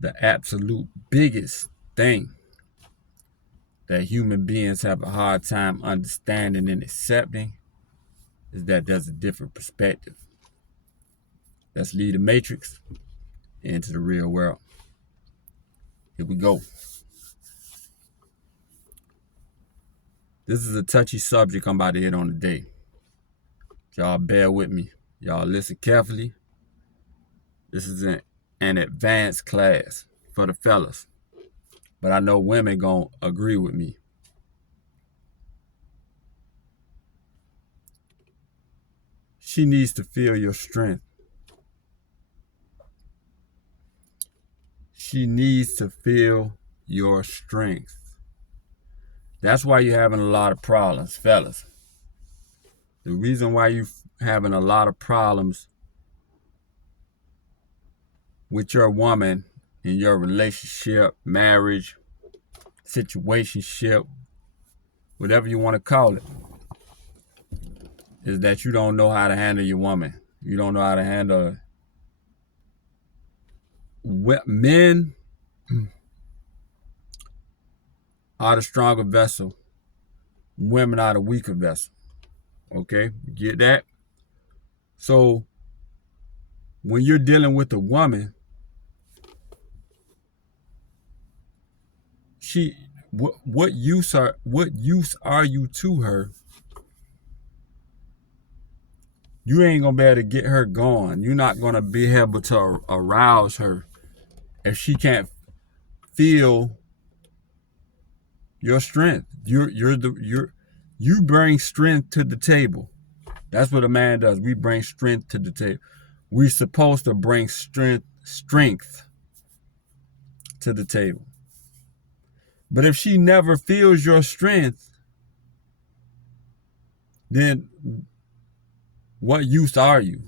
The absolute biggest thing that human beings have a hard time understanding and accepting is that there's a different perspective. Let's leave the matrix into the real world. Here we go. This is a touchy subject I'm about to hit on today. Y'all bear with me. Y'all listen carefully. This is an advanced class for the fellas, but I know women gonna agree with me. She needs to feel your strength. She needs to feel your strength. That's why you're having a lot of problems, fellas. The reason why you're having a lot of problems with your woman in your relationship, marriage, situationship, whatever you want to call it, is that you don't know how to handle your woman. You don't know how to handle men are the stronger vessel. Women are the weaker vessel. Okay, get that? So when you're dealing with a woman, what use are you to her? You ain't gonna be able to get her going. You're not gonna be able to arouse her if she can't feel your strength. You bring strength to the table. That's what a man does. We bring strength to the table. We're supposed to bring strength to the table. But if she never feels your strength, then what use are you?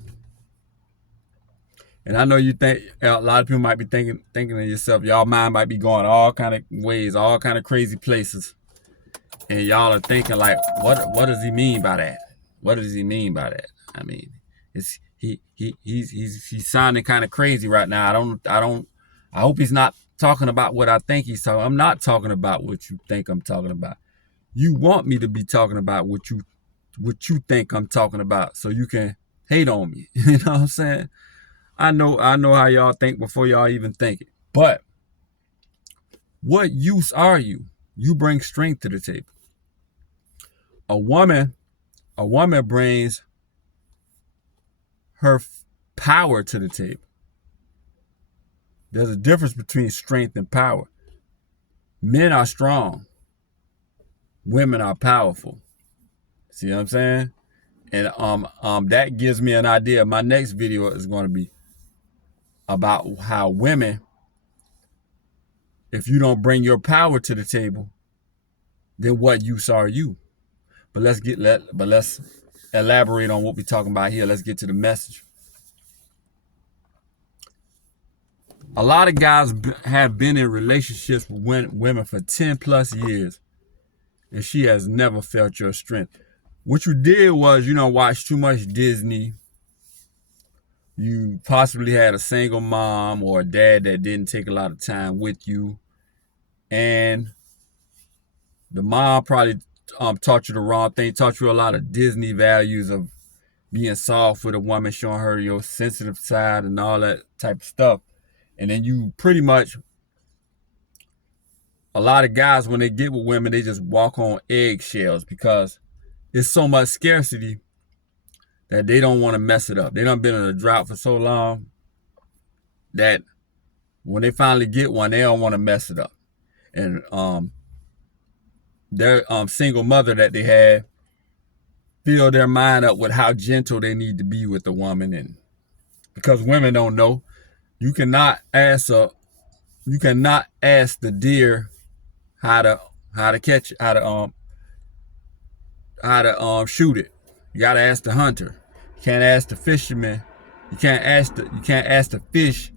And I know you think a lot of people might be thinking to yourself, y'all mind might be going all kind of ways, all kind of crazy places, and y'all are thinking like, what does he mean by that? What does he mean by that? I mean, he's sounding kind of crazy right now. I hope he's not talking about what I think he's talking. I'm not talking about what you think I'm talking about. You want me to be talking about what you think I'm talking about, so you can hate on me. You know what I'm saying? I know how y'all think before y'all even think it. But what use are you? You bring strength to the table. A woman brings her power to the table. There's a difference between strength and power. Men are strong. Women are powerful. See what I'm saying? And that gives me an idea. My next video is going to be about how women, if you don't bring your power to the table, then what use are you? But let's elaborate on what we're talking about here. Let's get to the message. A lot of guys have been in relationships with women for 10 plus years, and she has never felt your strength. What you did was, watch too much Disney. You possibly had a single mom or a dad that didn't take a lot of time with you, and the mom probably taught you the wrong thing, taught you a lot of Disney values of being soft with a woman, showing her your sensitive side and all that type of stuff. And then you pretty much, a lot of guys, when they get with women, they just walk on eggshells because it's so much scarcity that they don't want to mess it up. They done been in a drought for so long that when they finally get one, they don't want to mess it up. And their single mother that they had fill their mind up with how gentle they need to be with the woman. And because women don't know, you cannot ask the deer how to catch it, how to shoot it. You gotta ask the hunter. You can't ask the fisherman. You can't ask the fish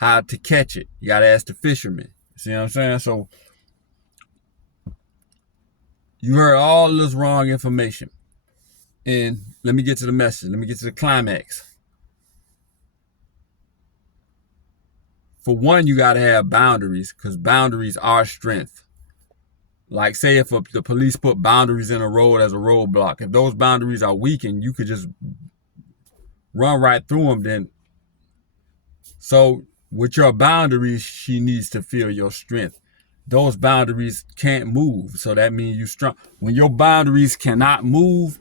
how to catch it. You gotta ask the fisherman. See what I'm saying? So you heard all this wrong information. And let me get to the message. Let me get to the climax. for one, you got to have boundaries, because boundaries are strength. Like, say if the police put boundaries in a road as a roadblock, if those boundaries are weakened, you could just run right through them. Then, so with your boundaries, she needs to feel your strength. Those boundaries can't move, so that means you're strong. When your boundaries cannot move,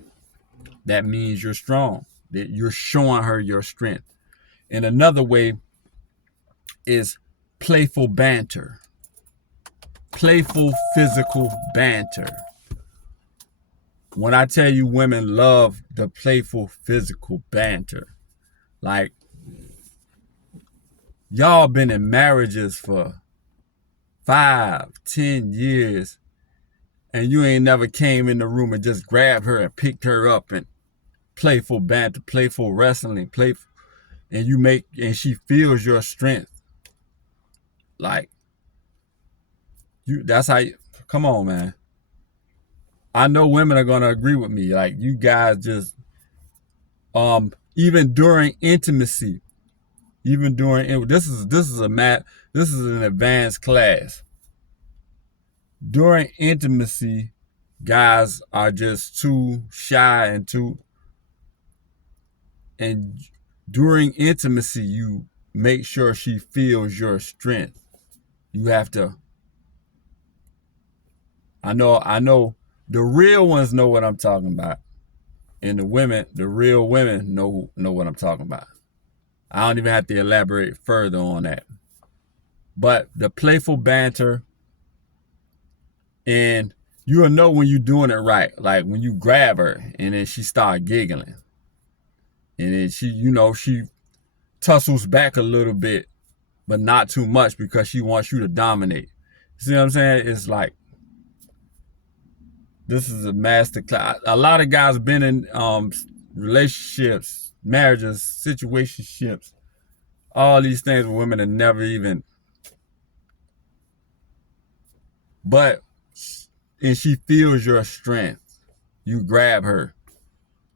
that means you're strong. That you're showing her your strength. And another way is playful banter. Playful physical banter. When I tell you women love the playful physical banter, like, y'all been in marriages for 5, 10 years, and you ain't never came in the room and just grabbed her and picked her up and playful banter, playful wrestling, playful, and she feels your strength. Like, that's how come on, man. I know women are gonna agree with me. Like, you guys just, even during intimacy, this is an advanced class. During intimacy, guys are just too shy and during intimacy, you make sure she feels your strength. You have to. I know the real ones know what I'm talking about. And the real women know what I'm talking about. I don't even have to elaborate further on that. But the playful banter, and you'll know when you're doing it right. Like when you grab her and then she start giggling. And then she tussles back a little bit, but not too much, because she wants you to dominate. See what I'm saying? It's like, this is a master class. A lot of guys have been in relationships, marriages, situationships, all these things with women that never even. And she feels your strength. You grab her,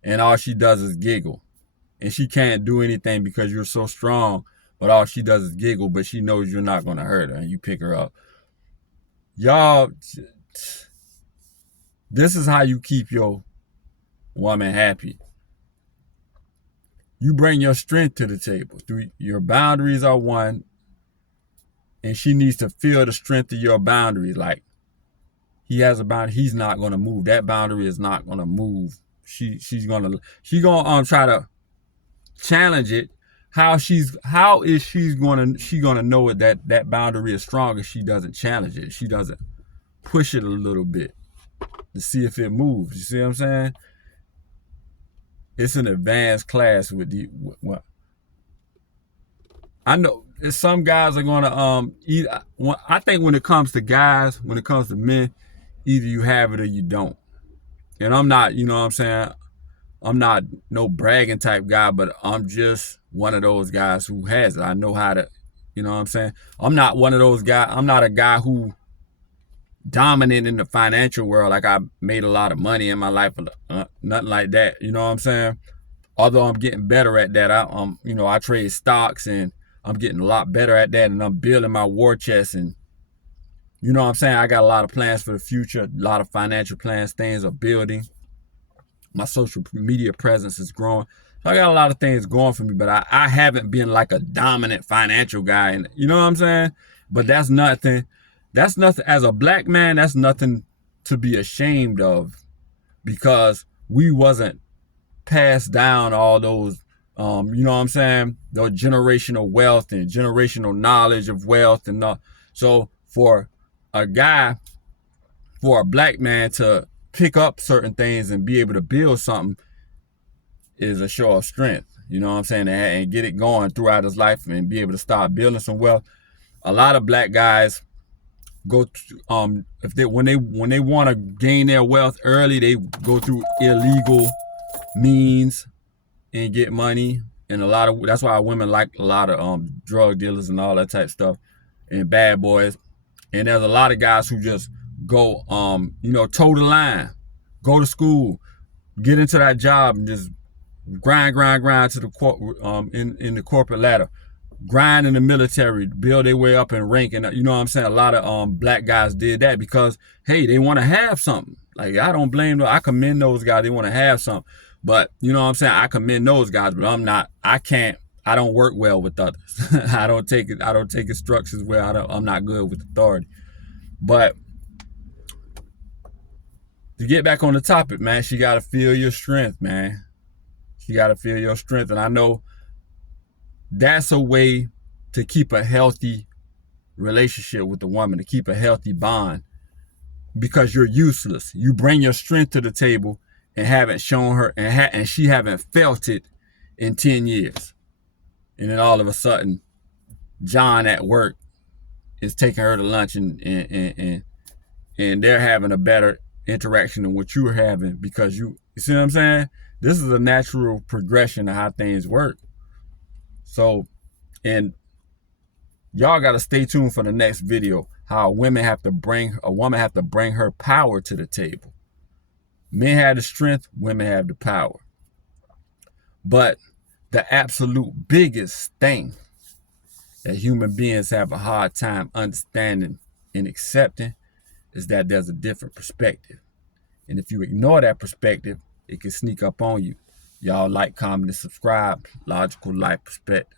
and all she does is giggle. And she can't do anything because you're so strong, but all she does is giggle, but she knows you're not going to hurt her, and you pick her up. Y'all, this is how you keep your woman happy. You bring your strength to the table. Your boundaries are one, and she needs to feel the strength of your boundaries. Like, he has a boundary, he's not going to move. That boundary is not going to move. She's gonna try to challenge it. How is she gonna know that boundary is strong if she doesn't challenge it? She doesn't push it a little bit to see if it moves. You see what I'm saying? It's an advanced class with what I know. Some guys are gonna I think when it comes to guys, when it comes to men, either you have it or you don't. And I'm not, you know what I'm saying? I'm not no bragging type guy, but I'm just one of those guys who has it. I know how to, you know what I'm saying? I'm not one of those guys. I'm not a guy who dominant in the financial world. Like, I made a lot of money in my life, nothing like that. You know what I'm saying? Although I'm getting better at that. I trade stocks, and I'm getting a lot better at that, and I'm building my war chest, and you know what I'm saying? I got a lot of plans for the future, a lot of financial plans, things are building. My social media presence is growing. So I got a lot of things going for me, but I haven't been like a dominant financial guy. And you know what I'm saying? But that's nothing. As a black man, that's nothing to be ashamed of, because we wasn't passed down all those, you know what I'm saying? The generational wealth and generational knowledge of wealth and all. So for a black man to pick up certain things and be able to build something is a show of strength. You know what I'm saying? And get it going throughout his life and be able to start building some wealth. A lot of black guys go to, when they want to gain their wealth early, they go through illegal means and get money. And that's why women like a lot of drug dealers and all that type of stuff, and bad boys. And there's a lot of guys who just go, toe the line, go to school, get into that job, and just grind to the in the corporate ladder. grind in the military, build their way up in rank. And you know what I'm saying? A lot of black guys did that because, hey, they want to have something. Like, I don't blame them. I commend those guys. They want to have something. But, you know what I'm saying? I commend those guys, but I don't work well with others. I don't take instructions well. I'm not good with authority. But to get back on the topic, man, she got to feel your strength, man. She got to feel your strength. And I know that's a way to keep a healthy relationship with the woman, to keep a healthy bond, because you're useless. You bring your strength to the table and haven't shown her, and she haven't felt it in 10 years. And then all of a sudden, John at work is taking her to lunch, and they're having a better interaction than what you're having, because you see what I'm saying? This is a natural progression of how things work. So, and y'all got to stay tuned for the next video, how a woman have to bring her power to the table. Men have the strength, women have the power. But the absolute biggest thing that human beings have a hard time understanding and accepting is that there's a different perspective. And if you ignore that perspective, it can sneak up on you. Y'all like, comment, and subscribe. Logical Life Perspective.